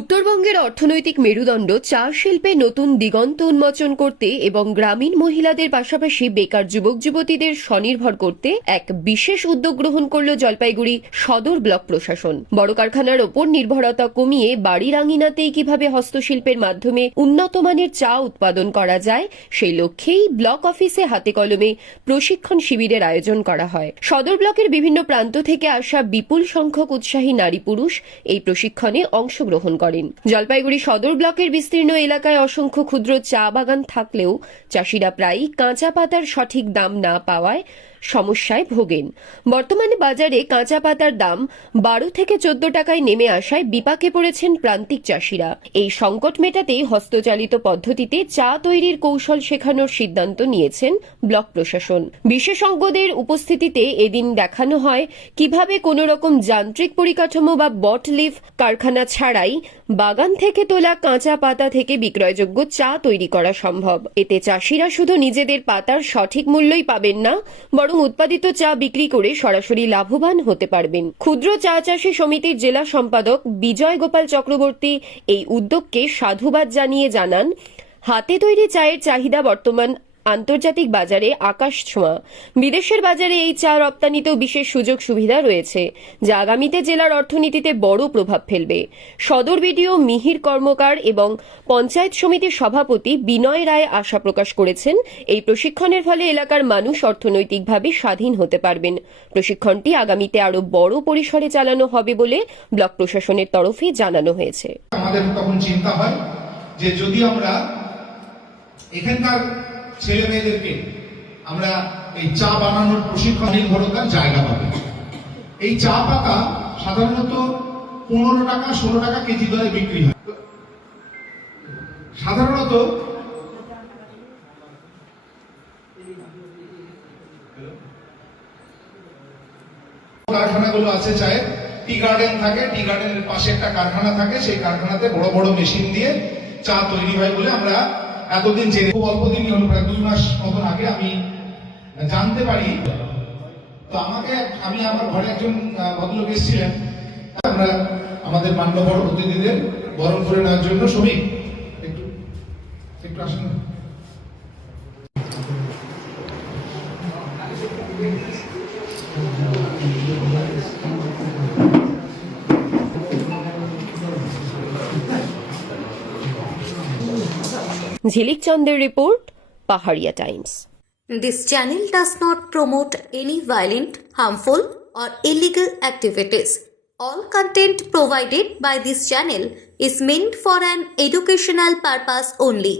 উত্তরবঙ্গের অর্থনৈতিক মেরুদণ্ড চা শিল্পে নতুন দিগন্ত উন্মোচন করতে এবং গ্রামীণ মহিলাদের পাশাপাশি বেকার যুবক যুবতীদের স্বনির্ভর করতে এক বিশেষ উদ্যোগ গ্রহণ করল জলপাইগুড়ি সদর ব্লক প্রশাসন। বড় কারখানার ওপর নির্ভরতা কমিয়ে বাড়ির আঙিনাতেই কিভাবে হস্তশিল্পের মাধ্যমে উন্নত মানের চা উৎপাদন করা যায় সেই লক্ষ্যেই ব্লক অফিসে হাতে কলমে প্রশিক্ষণ শিবিরের আয়োজন করা হয়। সদর ব্লকের বিভিন্ন প্রান্ত থেকে আসা বিপুল সংখ্যক উৎসাহী নারী পুরুষ এই প্রশিক্ষণে অংশগ্রহণ করেন। জলপাইগুড়ি সদর ব্লকের বিস্তীর্ণ এলাকায় অসংখ্য ক্ষুদ্র চা বাগান থাকলেও চাষিরা প্রায়ই কাঁচা পাতার সঠিক দাম না পাওয়ায় সমস্যায় ভোগেন। বর্তমানে বাজারে কাঁচা পাতার দাম 12 থেকে 14 টাকায় নেমে আসায় বিপাকে পড়েছেন প্রান্তিক চাষিরা। এই সংকট মেটাতেই হস্তচালিত পদ্ধতিতে চা তৈরির কৌশল শেখানোর সিদ্ধান্ত নিয়েছেন ব্লক প্রশাসন। বিশেষজ্ঞদের উপস্থিতিতে এদিন দেখানো হয় কিভাবে কোনো রকম যান্ত্রিক পরিকাঠামো বা বট লিফ কারখানা ছাড়াই বাগান থেকে তোলা কাঁচা পাতা থেকে বিক্রয়যোগ্য চা তৈরি করা সম্ভব। এতে চাষিরা শুধু নিজেদের পাতার সঠিক মূল্যই পাবেন না, বরং উৎপাদিত চা বিক্রি করে সরাসরি লাভবান হতে পারবেন। ক্ষুদ্র চা চাষী সমিতির জেলা সম্পাদক বিজয় গোপাল চক্রবর্তী এই উদ্যোগকে সাধুবাদ জানিয়ে জানান, হাতে তৈরি চায়ের চাহিদা বর্তমান আন্তর্জাতিক বাজারে আকাশ ছোঁয়া। বিদেশের বাজারে এই চা রপ্তানিতেও বিশেষ সুযোগ সুবিধা রয়েছে, যা আগামীতে জেলার অর্থনীতিতে বড় প্রভাব ফেলবে। সদর বিডিও মিহির কর্মকার এবং পঞ্চায়েত সমিতির সভাপতি বিনয় রায় আশা প্রকাশ করেছেন, এই প্রশিক্ষণের ফলে এলাকার মানুষ অর্থনৈতিকভাবে স্বাধীন হতে পারবেন। প্রশিক্ষণটি আগামীতে আরো বড় পরিসরে চালানো হবে বলে ব্লক প্রশাসনের তরফে জানানো হয়েছে। আমাদের তখন চিন্তা হয় যে যদি আমরা এখানকার ছেলে মেয়েদেরকে আমরা এই চা বানানোর প্রশিক্ষণ নির্ভরতার জায়গা পাবো। এই চা পাতা সাধারণত 15 টাকা 16 টাকা কেজি দরে বিক্রি হয়। সাধারণত কারখানাগুলো আছে চায়ের, টি গার্ডেন থাকে, টি গার্ডেনের পাশে একটা কারখানা থাকে, সেই কারখানাতে বড় বড় মেশিন দিয়ে চা তৈরি হয় বলে আমরা এতদিন জেনে, খুব অল্প দিনই হলো, প্রায় 2 মাস মতন আগে আমি জানতে পারি। তো আমি আমার ঘরে একজন ভদ্রলোক এসেছিলেন, আমরা আমাদের মান্যবর অতিথিদের বরণ করে নেওয়ার জন্য শ্রমিক একটু আসেন। ঝিলিক চন্দের রিপোর্ট, পাহাড়িয়া Times. This channel does not promote any violent, harmful, or illegal activities. All content provided by this channel is meant for an educational purpose only.